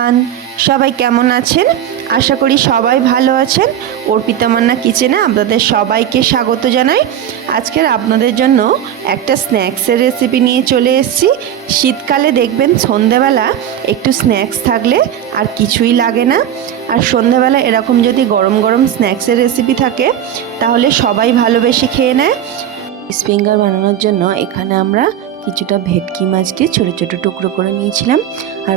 আন সবাই কেমন আছেন? আশা করি সবাই ভালো আছেন। অর্পিতা মান্না কিচেনে আপনাদের সবাইকে স্বাগত জানাই। আজকের আপনাদের জন্য একটা স্ন্যাক্সের রেসিপি নিয়ে চলে এসেছি। শীতকালে দেখবেন সন্ধেবেলা একটু স্ন্যাক্স থাকলে আর কিছুই লাগে না। আর সন্ধেবেলা এরকম যদি গরম গরম স্ন্যাক্সের রেসিপি থাকে তাহলে সবাই ভালোবেসে খেয়ে নেয়। ফিশ ফিঙ্গার বানানোর জন্য এখানে আমরা কিছুটা ভেটকি মাছকে ছোটো ছোটো টুকরো করে নিয়েছিলাম। আর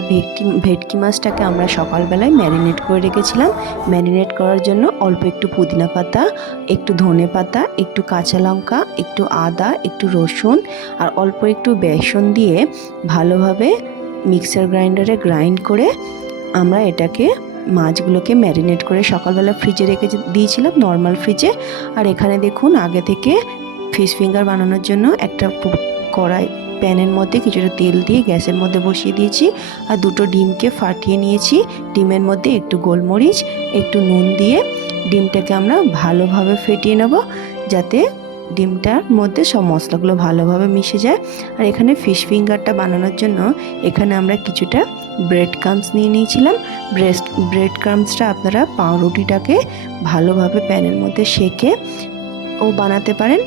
ভেটকি মাছটাকে আমরা সকালবেলায় ম্যারিনেট করে রেখেছিলাম। ম্যারিনেট করার জন্য অল্প একটু পুদিনা পাতা, একটু ধনে পাতা, একটু কাঁচা লঙ্কা, একটু আদা, একটু রসুন আর অল্প একটু বেসন দিয়ে ভালোভাবে মিক্সার গ্রাইন্ডারে গ্রাইন্ড করে আমরা এটাকে মাছগুলোকে ম্যারিনেট করে সকালবেলা ফ্রিজে রেখে দিয়েছিলাম, নর্মাল ফ্রিজে। আর এখানে দেখুন আগে থেকে ফিশ ফিঙ্গার বানানোর জন্য একটা কড়াই প্যানের মধ্যে কিছুটা তেল দিয়ে গ্যাসের মধ্যে বসিয়ে দিয়েছি আর দুটো ডিমকে ফাটিয়ে নিয়েছি। ডিমের মধ্যে একটু গোলমরিচ, একটু নুন দিয়ে ডিমটাকে আমরা ভালোভাবে ফেটিয়ে নেব যাতে ডিমটার মধ্যে সব মশলাগুলো ভালোভাবে মিশে যায়। আর এখানে ফিশ ফিঙ্গারটা বানানোর জন্য এখানে আমরা কিছুটা ব্রেড ক্রাম্বস নিয়ে নিয়েছিলাম। ব্রেড ক্রাম্বসটা আপনারা পাউরুটিটাকে ভালোভাবে প্যানের মধ্যে সেঁকে বানাতে পারেন।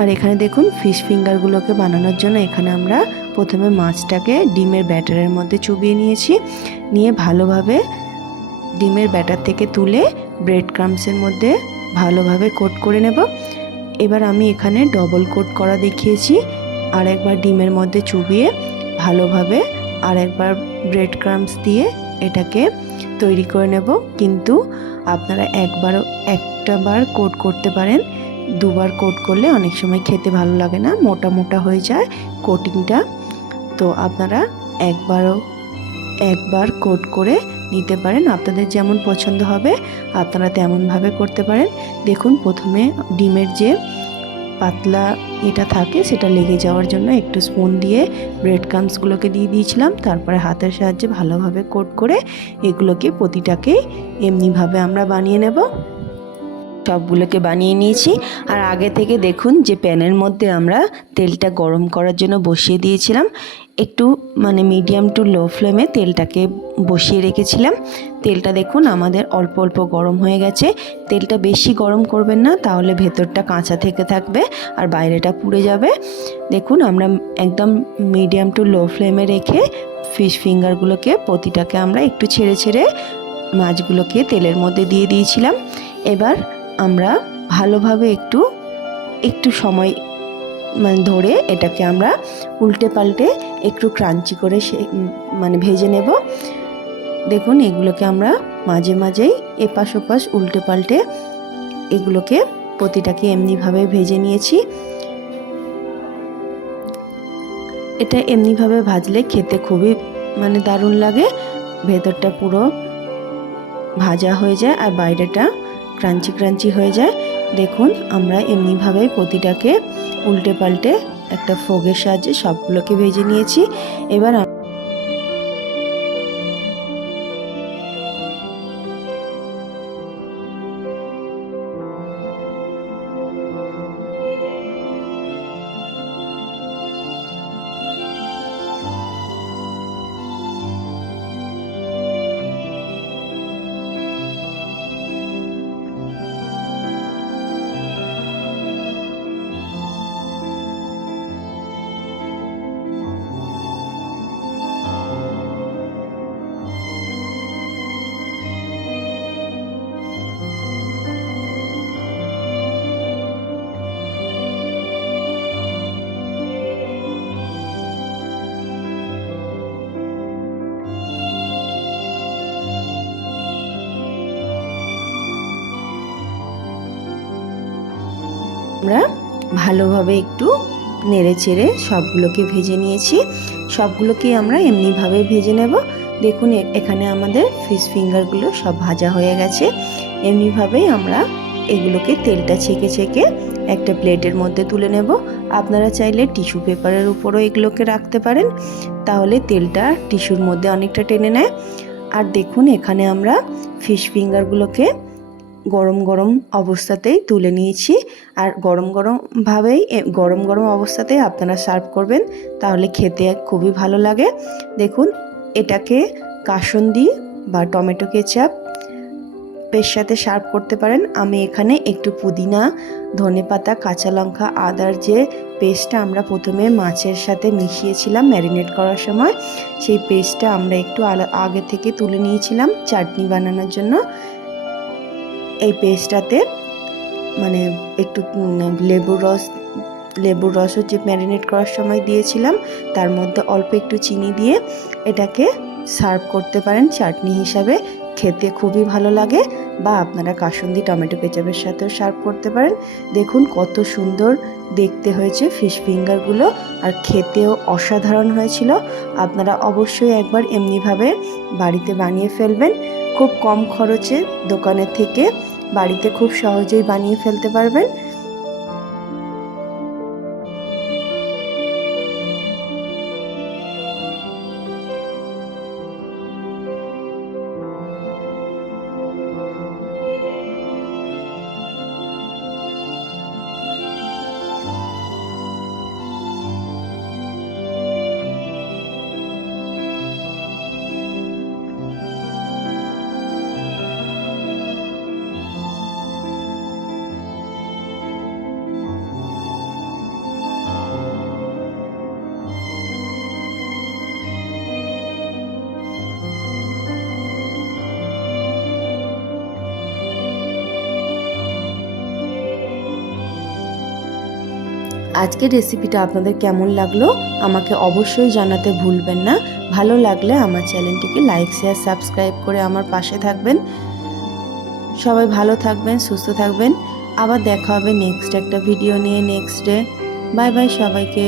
আর এখানে দেখুন ফিশ ফিঙ্গারগুলোকে বানানোর জন্য এখানে আমরা প্রথমে মাছটাকে ডিমের ব্যাটারের মধ্যে চুবিয়ে নিয়েছি, নিয়ে ভালোভাবে ডিমের ব্যাটার থেকে তুলে ব্রেড ক্রাম্বসের মধ্যে ভালোভাবে কোট করে নেব। এবার আমি এখানে ডবল কোট করা দেখিয়েছি। আর একবার ডিমের মধ্যে চুবিয়ে ভালোভাবে আর একবার ব্রেড ক্রাম্বস দিয়ে এটাকে তৈরি করে নেব। কিন্তু আপনারা একটা বার কোট করতে পারেন, দুবার কোট করলে অনেক সময় খেতে ভালো লাগে না, মোটা মোটা হয়ে যায় কোটিংটা। তো আপনারা একবার কোট করে নিতে পারেন, আপনাদের যেমন পছন্দ হবে আপনারা তেমনভাবে করতে পারেন। দেখুন প্রথমে ডিমের যে পাতলা এটা থাকে সেটা লেগে যাওয়ার জন্য একটু স্পুন দিয়ে ব্রেড ক্রাম্বসগুলোকে দিয়ে দিয়েছিলাম। তারপরে হাতের সাহায্যে ভালোভাবে কোট করে এগুলোকে প্রতিটাকে এমনিভাবে আমরা বানিয়ে নেব। সবগুলোকে বানিয়ে নিয়েছি। আর আগে থেকে দেখুন যে প্যানের মধ্যে আমরা তেলটা গরম করার জন্য বসিয়ে দিয়েছিলাম। একটু মিডিয়াম টু লো ফ্লেমে তেলটাকে বসিয়ে রেখেছিলাম। তেলটা দেখুন আমাদের অল্প অল্প গরম হয়ে গেছে। তেলটা বেশি গরম করবেন না, তাহলে ভেতরটা কাঁচা থেকে থাকবে আর বাইরেটা পুড়ে যাবে। দেখুন আমরা একদম মিডিয়াম টু লো ফ্লেমে রেখে ফিশ ফিঙ্গারগুলোকে প্রতিটাকে আমরা একটু ছেড়ে ছেড়ে মাছগুলোকে তেলের মধ্যে দিয়ে দিয়েছিলাম। এবার আমরা ভালোভাবে একটু সময় ধরে এটাকে আমরা উল্টে পাল্টে একটু ক্রাঞ্চি করে ভেজে নেব। দেখুন এগুলোকে আমরা মাঝে মাঝেই এপাশ ওপাশ উল্টে পাল্টে এগুলোকে প্রতিটাকে এমনিভাবে ভেজে নিয়েছি। এটা এমনিভাবে ভাজলে খেতে খুবই দারুণ লাগে। ভেতরটা পুরো ভাজা হয়ে যায় আর বাইরেটা ক্রাঞ্চি ক্রাঞ্চি হয়ে যায়। দেখুন আমরা এমনিভাবেই প্রতিটাকে উল্টে পাল্টে একটা ফোগের সাহায্যে সবগুলোকে ভেজে নিয়েছি। এবার আমরা ভালোভাবে একটু নেড়ে চেড়ে সবগুলোকে ভেজে নিয়েছি। সবগুলোকে আমরা এমনিভাবে ভেজে নেব। দেখুন এখানে আমাদের ফিশ ফিঙ্গারগুলো সব ভাজা হয়ে গেছে। এমনিভাবেই আমরা এগুলোকে তেলটা ছেঁকে ছেঁকে একটা প্লেটের মধ্যে তুলে নেব। আপনারা চাইলে টিস্যু পেপারের উপরও এগুলোকে রাখতে পারেন, তাহলে তেলটা টিস্যুর মধ্যে অনেকটা টেনে নেয়। আর দেখুন এখানে আমরা ফিশ ফিঙ্গারগুলোকে গরম গরম অবস্থাতেই তুলে নিয়েছি। আর গরম গরম অবস্থাতেই আপনারা সার্ভ করবেন, তাহলে খেতে খুবই ভালো লাগে। দেখুন এটাকে কাসুন্দি বা টমেটো কেচাপ এর সাথে সার্ভ করতে পারেন। আমি এখানে একটু পুদিনা, ধনেপাতা, কাঁচা লঙ্কা, আদার যে পেস্টটা আমরা প্রথমে মাছের সাথে মিশিয়েছিলাম ম্যারিনেট করার সময়, সেই পেস্টটা আমরা একটু আগে থেকে তুলে নিয়েছিলাম চাটনি বানানোর জন্য। এই পেস্টটাতে মানে একটু লেবুর রসও যে ম্যারিনেট করার সময় দিয়েছিলাম, তার মধ্যে অল্প একটু চিনি দিয়ে এটাকে সার্ভ করতে পারেন চাটনি হিসাবে। খেতে খুবই ভালো লাগে। বা আপনারা কাসুন্দি টমেটো কেচাপের সাথেও সার্ভ করতে পারেন। দেখুন কত সুন্দর দেখতে হয়েছে ফিশ ফিঙ্গারগুলো, আর খেতেও অসাধারণ হয়েছিল। আপনারা অবশ্যই একবার এমনিভাবে বাড়িতে বানিয়ে ফেলবেন। খুব কম খরচে দোকানের থেকে বাড়িতে খুব সহজেই বানিয়ে ফেলতে পারবেন। আজকের রেসিপিটা আপনাদের কেমন লাগলো আমাকে অবশ্যই জানাতে ভুলবেন না। ভালো লাগলে আমার চ্যানেলটিকে লাইক, শেয়ার, সাবস্ক্রাইব করে আমার পাশে থাকবেন। সবাই ভালো থাকবেন, সুস্থ থাকবেন। আবার দেখা হবে নেক্সট একটা ভিডিও নিয়ে নেক্সট ডে। বাই বাই সবাইকে।